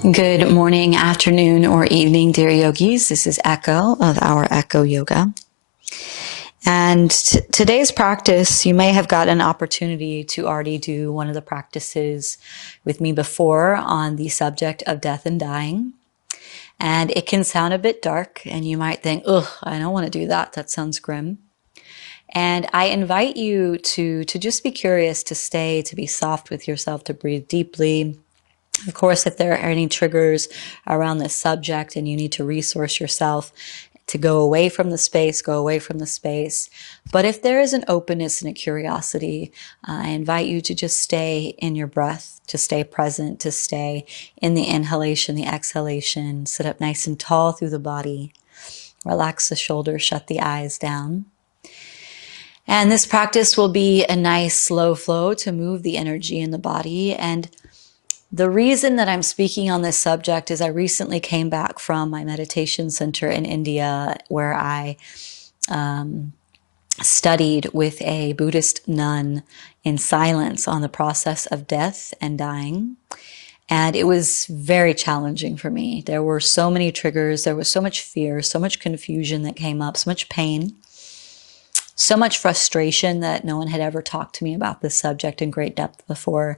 Good morning, afternoon, or evening, dear yogis. This is Echo of our Echo Yoga. And today's practice, you may have gotten an opportunity to already do one of the practices with me before on the subject of death and dying. And it can sound a bit dark, and you might think, ugh, I don't want to do that. That sounds grim. And I invite you to just be curious, to stay, to be soft with yourself, to breathe deeply. Of course, if there are any triggers around this subject and you need to resource yourself to go away from the space, go away from the space. But if there is an openness and a curiosity, I invite you to just stay in your breath, to stay present, to stay in the inhalation, the exhalation. Sit up nice and tall through the body. Relax the shoulders, shut the eyes down. And this practice will be a nice slow flow to move the energy in the body. And the reason that I'm speaking on this subject is I recently came back from my meditation center in India, where I studied with a Buddhist nun in silence on the process of death and dying. And it was very challenging for me. There were so many triggers. There was so much fear, so much confusion that came up, so much pain, so much frustration that no one had ever talked to me about this subject in great depth before.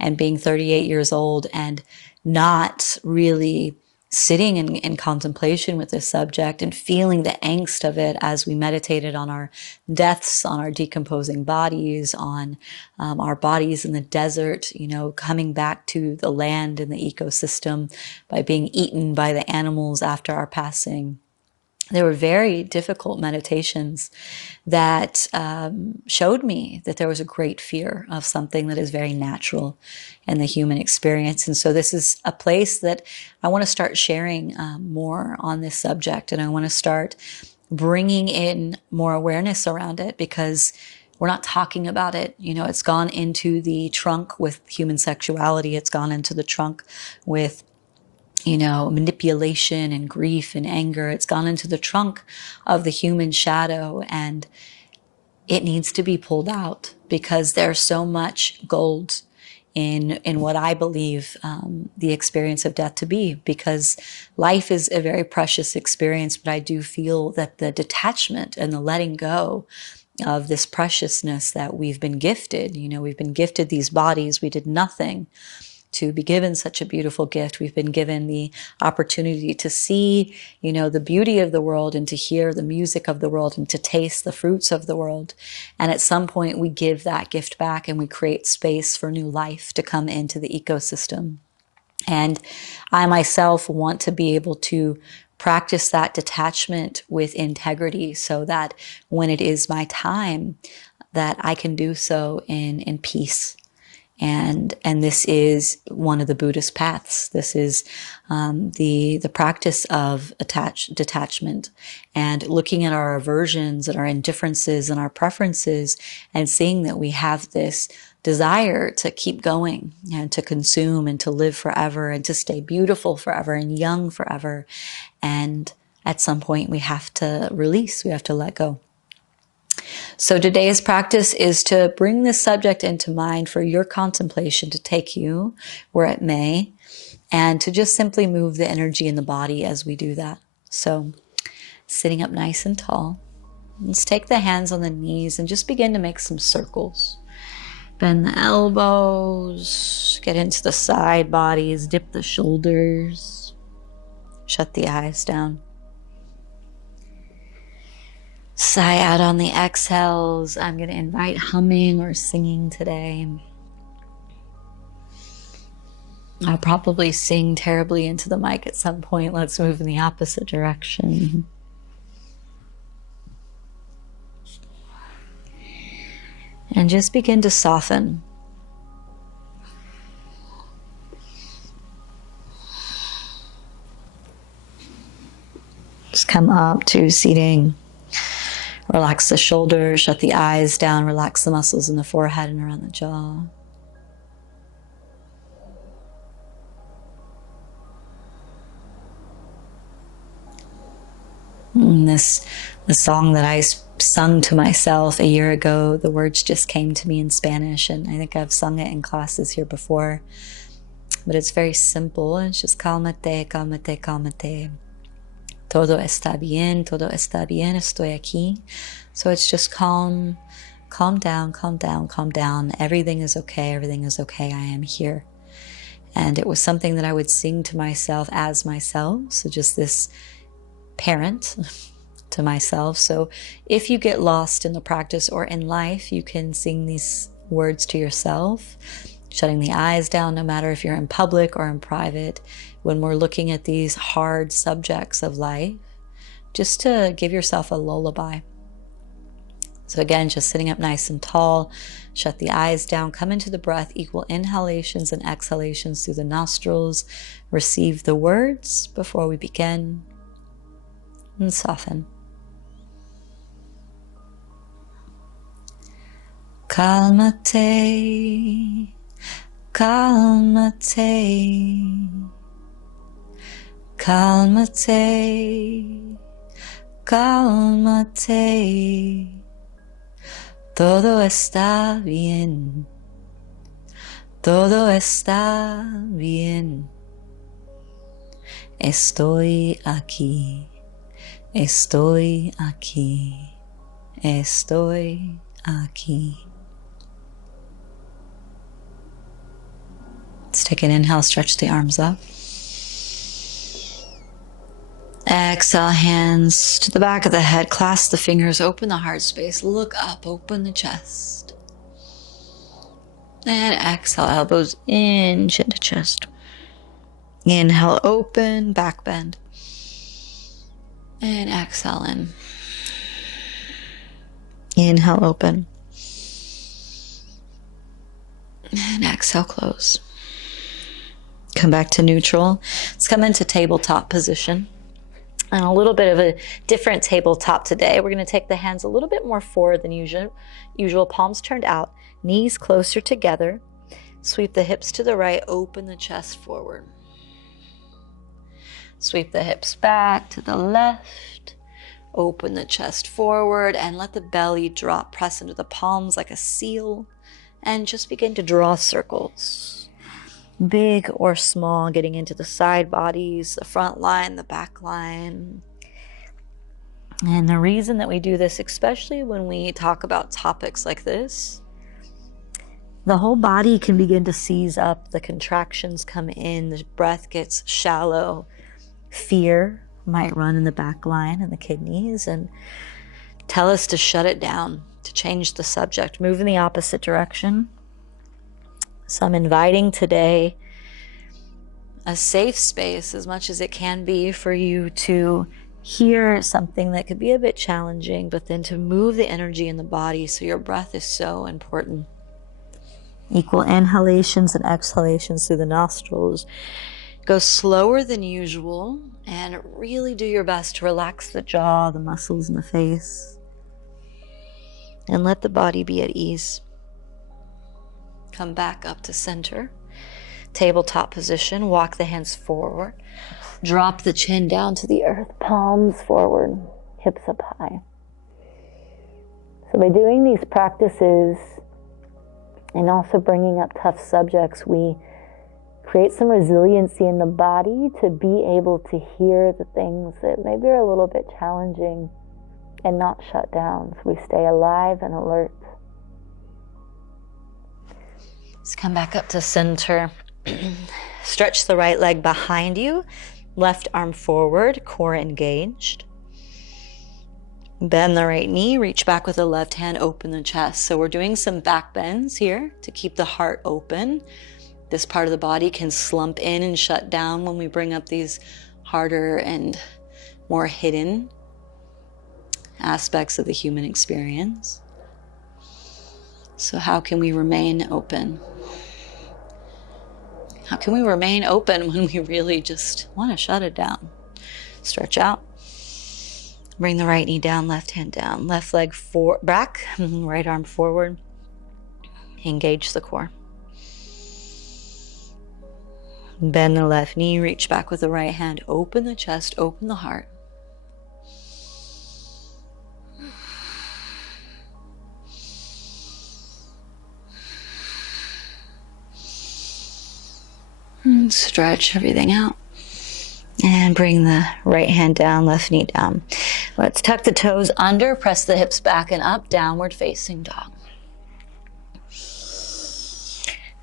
And being 38 years old and not really sitting in contemplation with this subject and feeling the angst of it as we meditated on our deaths, on our decomposing bodies, on our bodies in the desert, coming back to the land and the ecosystem by being eaten by the animals after our passing. There were very difficult meditations that showed me that there was a great fear of something that is very natural in the human experience. And so this is a place that I want to start sharing more on this subject. And I want to start bringing in more awareness around it, because we're not talking about it. It's gone into the trunk with human sexuality. It's gone into the trunk with manipulation and grief and anger. It's gone into the trunk of the human shadow, and it needs to be pulled out, because there's so much gold in what I believe the experience of death to be, because life is a very precious experience. But I do feel that the detachment and the letting go of this preciousness that we've been gifted, we've been gifted these bodies. We did nothing to be given such a beautiful gift. We've been given the opportunity to see, the beauty of the world, and to hear the music of the world, and to taste the fruits of the world. And at some point we give that gift back, and we create space for new life to come into the ecosystem. And I myself want to be able to practice that detachment with integrity, so that when it is my time, that I can do so in peace. And this is one of the Buddhist paths. This is the practice of detachment, and looking at our aversions and our indifferences and our preferences, and seeing that we have this desire to keep going and to consume and to live forever and to stay beautiful forever and young forever. And at some point we have to release, we have to let go. So today's practice is to bring this subject into mind for your contemplation, to take you where it may, and to just simply move the energy in the body as we do that. So sitting up nice and tall, let's take the hands on the knees and just begin to make some circles. Bend the elbows, get into the side bodies, dip the shoulders, shut the eyes down. Sigh out on the exhales. I'm going to invite humming or singing today. I'll probably sing terribly into the mic at some point. Let's move in the opposite direction. And just begin to soften. Just come up to seating. Relax the shoulders, shut the eyes down, relax the muscles in the forehead and around the jaw. And the song that I sung to myself a year ago, the words just came to me in Spanish, and I think I've sung it in classes here before. But it's very simple. It's just cálmate, cálmate, cálmate. Todo está bien, estoy aquí. So it's just calm, calm down, calm down, calm down. Everything is okay, I am here. And it was something that I would sing to myself as myself. So just this parent to myself. So if you get lost in the practice or in life, you can sing these words to yourself, shutting the eyes down, no matter if you're in public or in private, when we're looking at these hard subjects of life, just to give yourself a lullaby. So again, just sitting up nice and tall, shut the eyes down, come into the breath, equal inhalations and exhalations through the nostrils, receive the words before we begin, and soften. Cálmate, cálmate, cálmate, cálmate. Todo está bien, todo está bien. Estoy aquí, estoy aquí, estoy aquí. Let's take an inhale, stretch the arms up. Exhale, hands to the back of the head, clasp the fingers, open the heart space, look up, open the chest. And exhale, elbows in, chin to chest. Inhale, open, back bend. And exhale in. Inhale, open. And exhale, close. Come back to neutral. Let's come into tabletop position. And a little bit of a different tabletop today. We're going to take the hands a little bit more forward than usual. Palms turned out, knees closer together. Sweep the hips to the right, open the chest forward. Sweep the hips back to the left, open the chest forward, and let the belly drop, press into the palms like a seal, and just begin to draw circles. Big or small, getting into the side bodies, the front line, the back line. And the reason that we do this, especially when we talk about topics like this, the whole body can begin to seize up, the contractions come in, the breath gets shallow, fear might run in the back line and the kidneys and tell us to shut it down, to change the subject, move in the opposite direction. So I'm inviting today a safe space as much as it can be for you to hear something that could be a bit challenging, but then to move the energy in the body. So your breath is so important. Equal inhalations and exhalations through the nostrils. Go slower than usual and really do your best to relax the jaw, the muscles in the face, and let the body be at ease. Come back up to center. Tabletop position. Walk the hands forward. Drop the chin down to the earth. Palms forward. Hips up high. So by doing these practices and also bringing up tough subjects, we create some resiliency in the body to be able to hear the things that maybe are a little bit challenging and not shut down. So we stay alive and alert. Let's come back up to center. Stretch the right leg behind you. Left arm forward, core engaged. Bend the right knee, reach back with the left hand, open the chest. So we're doing some back bends here to keep the heart open. This part of the body can slump in and shut down when we bring up these harder and more hidden aspects of the human experience. So how can we remain open? How can we remain open when we really just want to shut it down? Stretch out. Bring the right knee down, left hand down. Left leg back, right arm forward. Engage the core. Bend the left knee, reach back with the right hand. Open the chest, open the heart. And stretch everything out. And bring the right hand down, left knee down. Let's tuck the toes under, press the hips back and up, downward facing dog.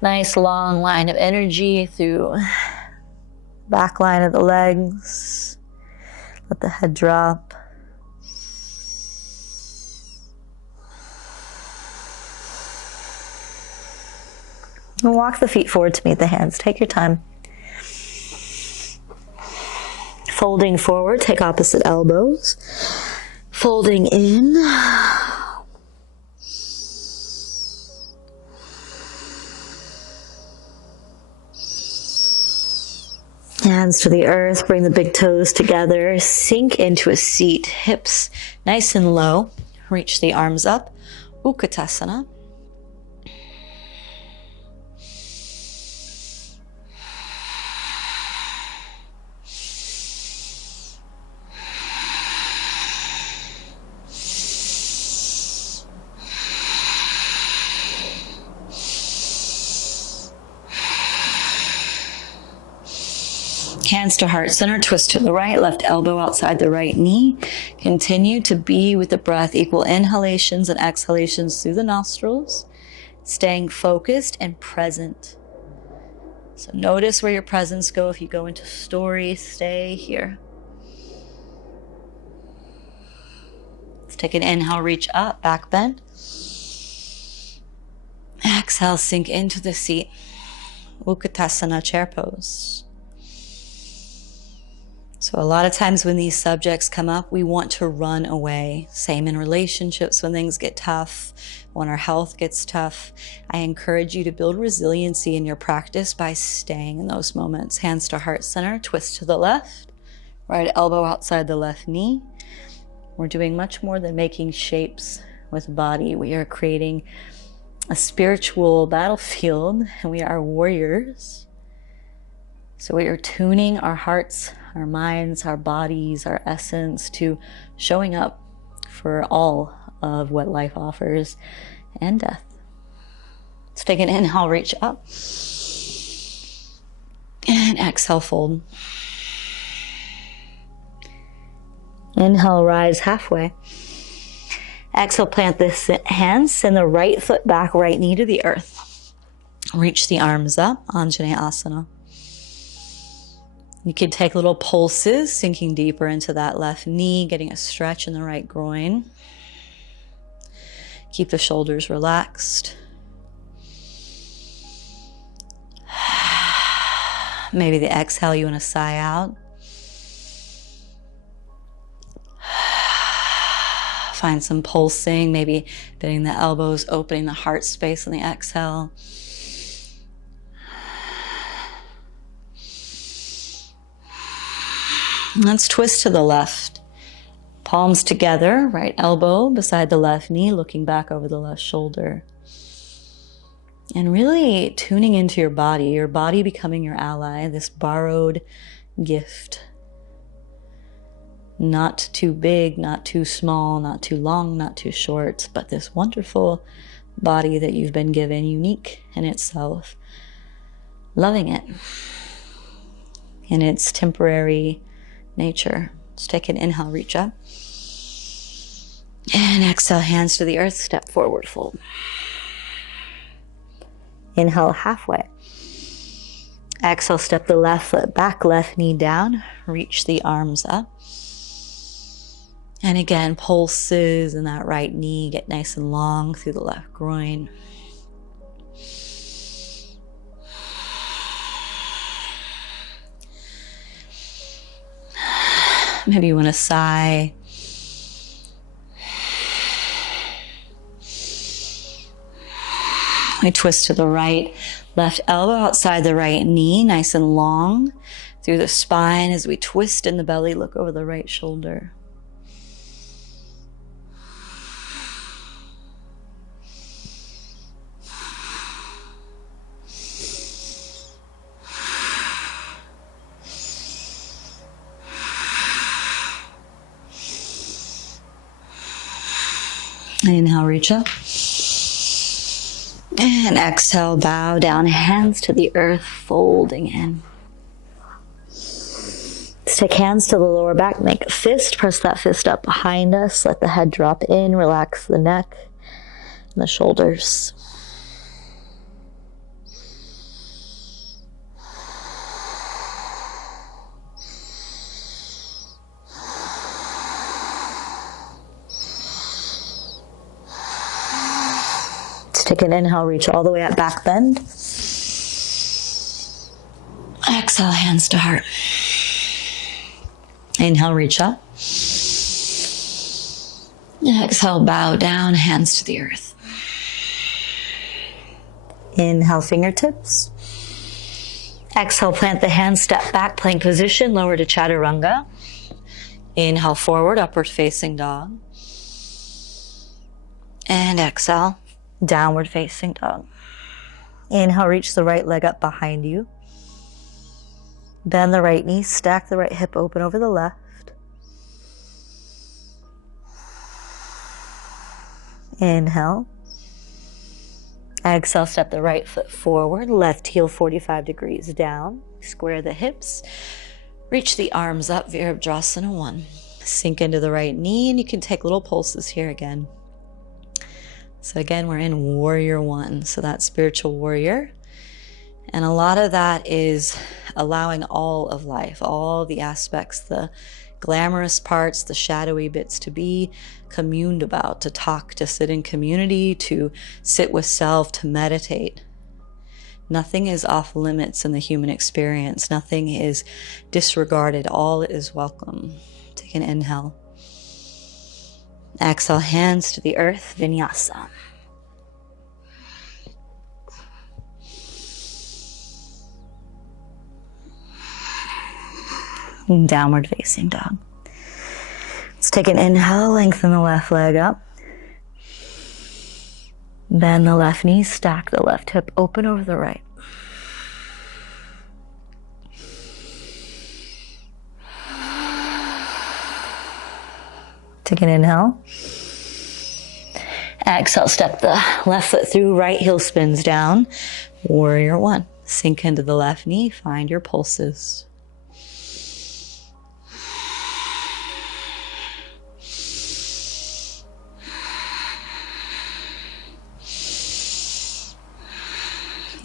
Nice long line of energy through back line of the legs. Let the head drop. And walk the feet forward to meet the hands. Take your time. Folding forward, take opposite elbows. Folding in. Hands to the earth, bring the big toes together, sink into a seat, hips nice and low. Reach the arms up, Utkatasana. Hands to heart center, twist to the right, left elbow outside the right knee. Continue to be with the breath, equal inhalations and exhalations through the nostrils, staying focused and present. So notice where your presence go. If you go into story, stay here. Let's take an inhale, reach up, back bend. Exhale, sink into the seat. Utkatasana, chair pose. So a lot of times when these subjects come up, we want to run away. Same in relationships when things get tough, when our health gets tough. I encourage you to build resiliency in your practice by staying in those moments. Hands to heart center, twist to the left, right elbow outside the left knee. We're doing much more than making shapes with body. We are creating a spiritual battlefield, and we are warriors. So we are tuning our hearts, our minds, our bodies, our essence to showing up for all of what life offers and death. Let's take an inhale, reach up. And exhale, fold. Inhale, rise halfway. Exhale, plant the hands, send the right foot back, right knee to the earth. Reach the arms up, Anjaneyasana asana. You can take little pulses, sinking deeper into that left knee, getting a stretch in the right groin. Keep the shoulders relaxed. Maybe the exhale, you want to sigh out. Find some pulsing, maybe bending the elbows, opening the heart space on the exhale. Let's twist to the left. Palms together, right elbow beside the left knee, looking back over the left shoulder. And really tuning into your body becoming your ally, this borrowed gift. Not too big, not too small, not too long, not too short, but this wonderful body that you've been given, unique in itself. Loving it in its temporary nature. Let's take an inhale, reach up. And exhale, hands to the earth, step forward, fold. Inhale, halfway. Exhale, step the left foot back, left knee down, reach the arms up. And again, pulses in that right knee, get nice and long through the left groin. Maybe you want to sigh. We twist to the right, left elbow outside the right knee, nice and long through the spine. As we twist in the belly, look over the right shoulder. Inhale, reach up. And exhale, bow down, hands to the earth, folding in. Let's take hands to the lower back, make a fist, press that fist up behind us, let the head drop in, relax the neck and the shoulders. Let's take an inhale, reach all the way up, back bend. Exhale, hands to heart. Inhale, reach up. Exhale, bow down, hands to the earth. Inhale, fingertips. Exhale, plant the hands, step back, plank position, lower to chaturanga. Inhale, forward, upward facing dog. And exhale, downward facing dog. Inhale, reach the right leg up behind you. Bend the right knee, stack the right hip open over the left. Inhale. Exhale, step the right foot forward, left heel 45 degrees down. Square the hips. Reach the arms up, Virabhadrasana 1. Sink into the right knee, and you can take little pulses here again. So again, we're in Warrior 1, so that's spiritual warrior. And a lot of that is allowing all of life, all the aspects, the glamorous parts, the shadowy bits to be communed about, to talk, to sit in community, to sit with self, to meditate. Nothing is off limits in the human experience. Nothing is disregarded. All is welcome. Take an inhale. Exhale, hands to the earth, vinyasa. Downward facing dog. Let's take an inhale, lengthen the left leg up. Bend the left knee, stack the left hip open over the right. Take an inhale. Exhale, step the left foot through, right heel spins down. Warrior 1. Sink into the left knee, find your pulses.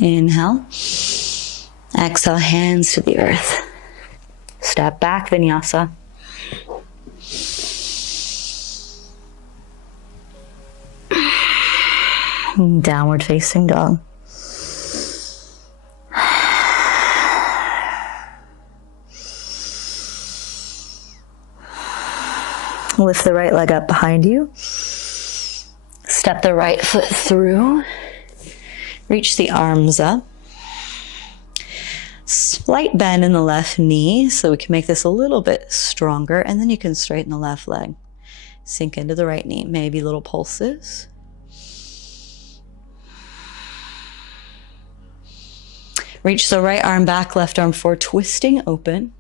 Inhale. Exhale, hands to the earth. Step back, vinyasa. Downward facing dog. Lift the right leg up behind you. Step the right foot through. Reach the arms up. Slight bend in the left knee so we can make this a little bit stronger, and then you can straighten the left leg. Sink into the right knee, maybe little pulses. Reach the right arm back, left arm forward, twisting open.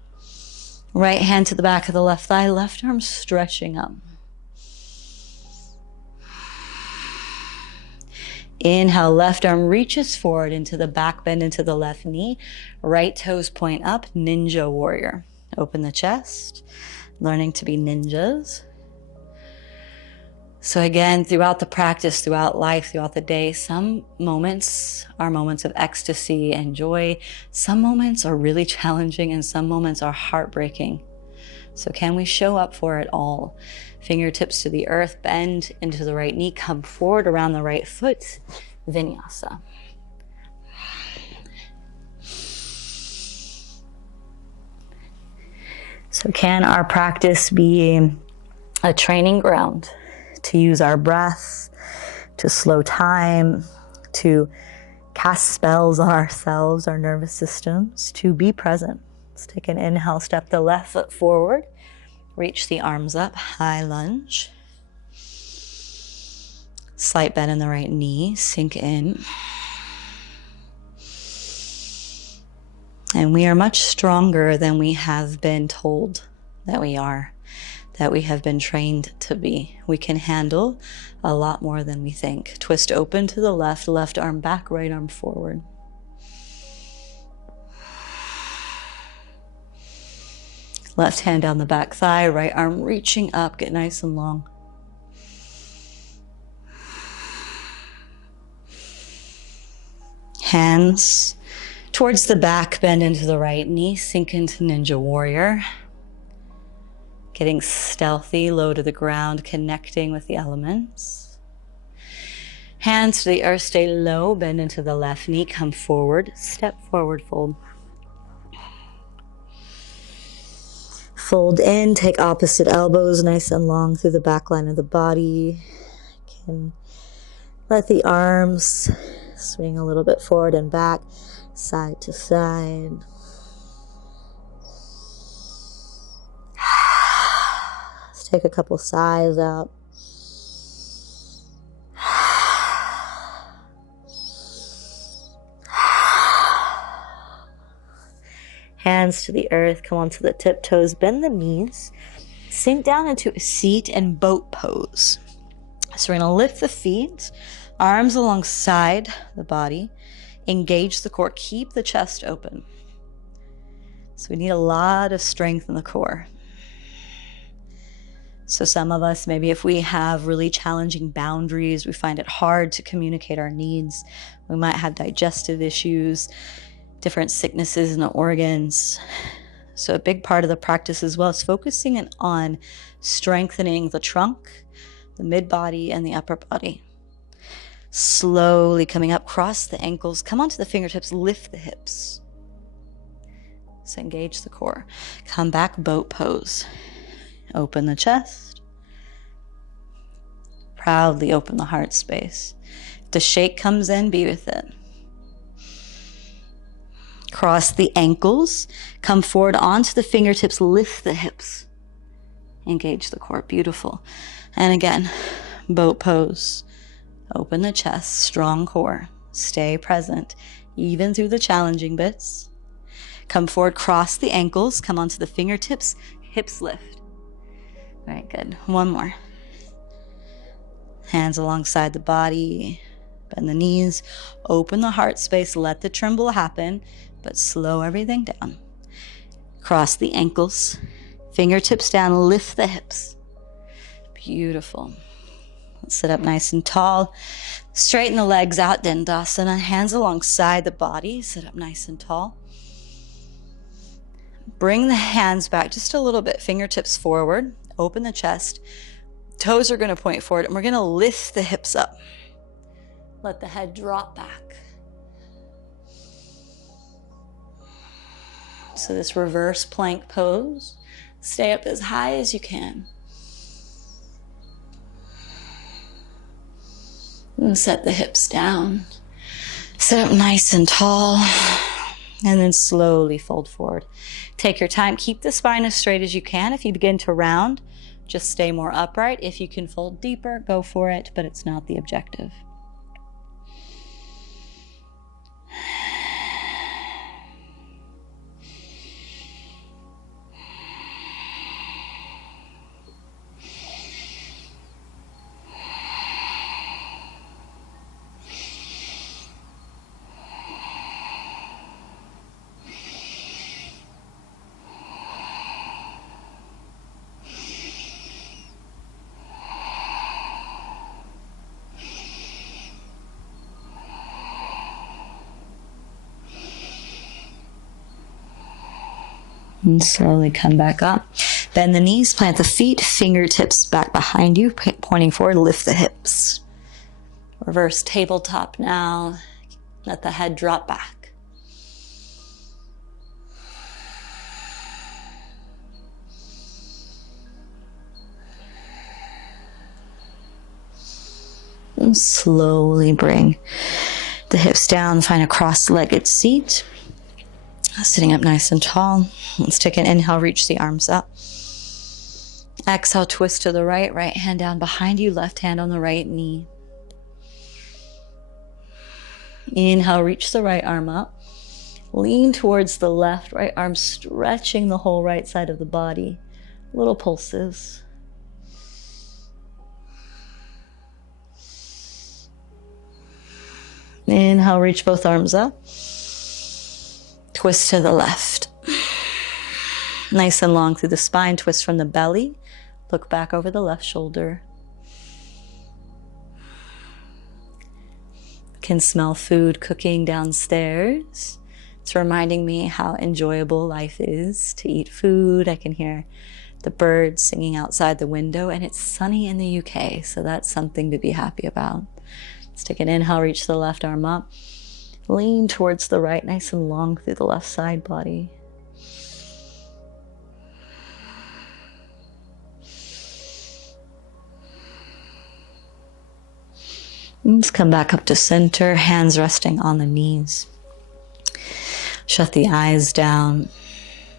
Right hand to the back of the left thigh, left arm stretching up. Inhale, left arm reaches forward into the back bend into the left knee. Right toes point up, ninja warrior. Open the chest, learning to be ninjas. So again, throughout the practice, throughout life, throughout the day, some moments are moments of ecstasy and joy. Some moments are really challenging and some moments are heartbreaking. So can we show up for it all? Fingertips to the earth, bend into the right knee, come forward around the right foot, vinyasa. So can our practice be a training ground to use our breath, to slow time, to cast spells on ourselves, our nervous systems, to be present? Let's take an inhale, step the left foot forward, reach the arms up, high lunge. Slight bend in the right knee, sink in. And we are much stronger than we have been told that we are, that we have been trained to be. We can handle a lot more than we think. Twist open to the left, left arm back, right arm forward. Left hand down the back thigh, right arm reaching up, get nice and long. Hands towards the back, bend into the right knee, sink into Ninja Warrior. Getting stealthy, low to the ground, connecting with the elements. Hands to the earth, stay low, bend into the left knee, come forward, step forward, fold. Fold in, take opposite elbows nice and long through the back line of the body. Can let the arms swing a little bit forward and back, side to side. Let's take a couple sighs out. Hands to the earth, come onto the tiptoes, bend the knees, sink down into a seat and boat pose. So we're going to lift the feet, arms alongside the body, engage the core, keep the chest open. So we need a lot of strength in the core. So some of us, maybe if we have really challenging boundaries, we find it hard to communicate our needs. We might have digestive issues, different sicknesses in the organs. So a big part of the practice as well is focusing on strengthening the trunk, the mid-body, and the upper body. Slowly coming up, cross the ankles, come onto the fingertips, lift the hips. So engage the core. Come back, boat pose. Open the chest. Proudly open the heart space. If the shake comes in, be with it. Cross the ankles, come forward onto the fingertips, lift the hips. Engage the core, beautiful. And again, boat pose. Open the chest, strong core. Stay present, even through the challenging bits. Come forward, cross the ankles, come onto the fingertips, hips lift. All right, good. One more. Hands alongside the body, bend the knees, open the heart space, let the tremble happen, but slow everything down. Cross the ankles, fingertips down, lift the hips. Beautiful. Let's sit up nice and tall. Straighten the legs out, Dandasana. Hands alongside the body, sit up nice and tall. Bring the hands back just a little bit, fingertips forward, open the chest. Toes are going to point forward, and we're going to lift the hips up. Let the head drop back. So this reverse plank pose, stay up as high as you can. And set the hips down. Sit up nice and tall, and then slowly fold forward. Take your time, keep the spine as straight as you can. If you begin to round, just stay more upright. If you can fold deeper, go for it, but it's not the objective. And slowly come back up. Bend the knees, plant the feet, fingertips back behind you, pointing forward, lift the hips. Reverse tabletop now. Let the head drop back. And slowly bring the hips down, find a cross-legged seat. Sitting up nice and tall. Let's take an inhale, reach the arms up. Exhale, twist to the right, right hand down behind you, left hand on the right knee. Inhale, reach the right arm up. Lean towards the left, right arm stretching the whole right side of the body. Little pulses. Inhale, reach both arms up. Twist to the left. Nice and long through the spine, twist from the belly. Look back over the left shoulder. Can smell food cooking downstairs. It's reminding me how enjoyable life is to eat food. I can hear the birds singing outside the window, and it's sunny in the UK, so that's something to be happy about. Let's take an inhale, reach the left arm up. Lean towards the right, nice and long through the left side body. Let's come back up to center, hands resting on the knees. Shut the eyes down.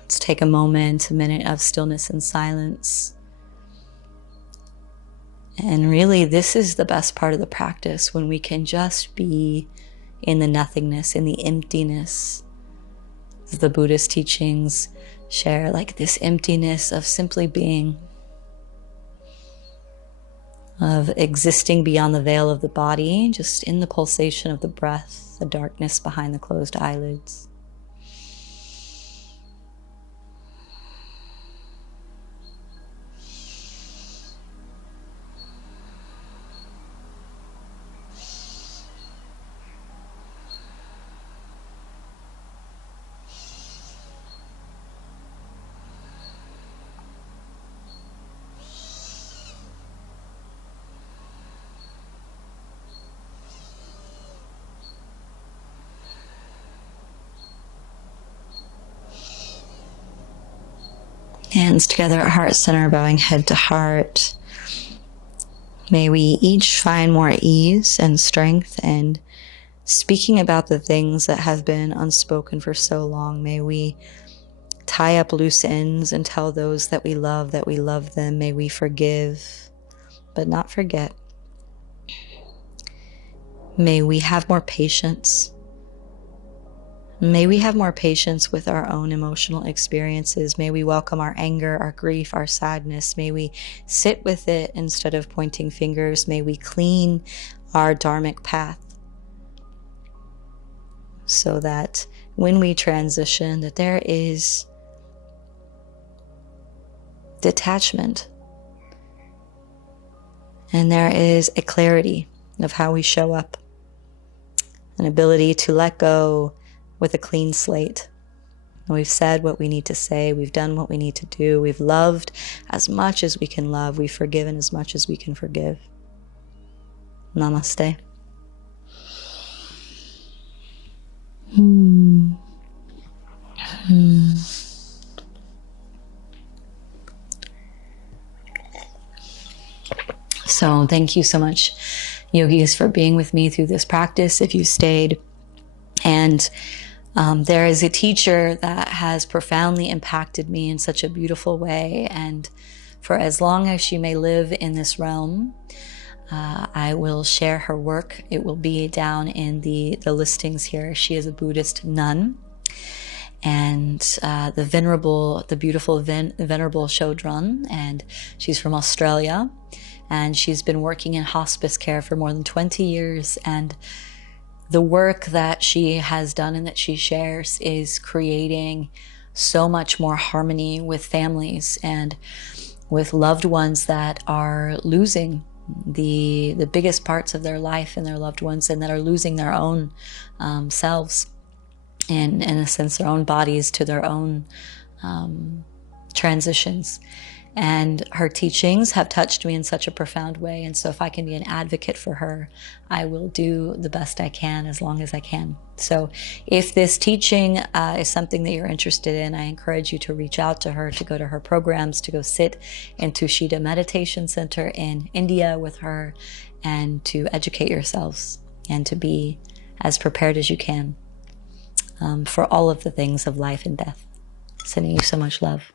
Let's take a minute of stillness and silence. And really, this is the best part of the practice, when we can just be in the nothingness, in the emptiness. The Buddhist teachings share like this emptiness of simply being, of existing beyond the veil of the body, just in the pulsation of the breath, the darkness behind the closed eyelids. Hands together at heart center, bowing head to heart. May we each find more ease and strength and speaking about the things that have been unspoken for so long. May we tie up loose ends and tell those that we love them. May we forgive, but not forget. May we have more patience. May we have more patience with our own emotional experiences. May we welcome our anger, our grief, our sadness. May we sit with it instead of pointing fingers. May we clean our dharmic path so that when we transition, that there is detachment and there is a clarity of how we show up, an ability to let go with a clean slate. We've said what we need to say. We've done what we need to do. We've loved as much as we can love. We've forgiven as much as we can forgive. Namaste. So thank you so much, yogis, for being with me through this practice, if you stayed. And there is a teacher that has profoundly impacted me in such a beautiful way. And for as long as she may live in this realm, I will share her work. It will be down in the listings here. She is a Buddhist nun. And the beautiful Venerable Shodron, and she's from Australia. And she's been working in hospice care for more than 20 years. And the work that she has done and that she shares is creating so much more harmony with families and with loved ones that are losing the biggest parts of their life and their loved ones, and that are losing their own selves, and in a sense their own bodies to their own transitions. And her teachings have touched me in such a profound way. And so if I can be an advocate for her, I will do the best I can as long as I can. So if this teaching is something that you're interested in, I encourage you to reach out to her, to go to her programs, to go sit in Tushita Meditation Center in India with her, and to educate yourselves and to be as prepared as you can for all of the things of life and death. Sending you so much love.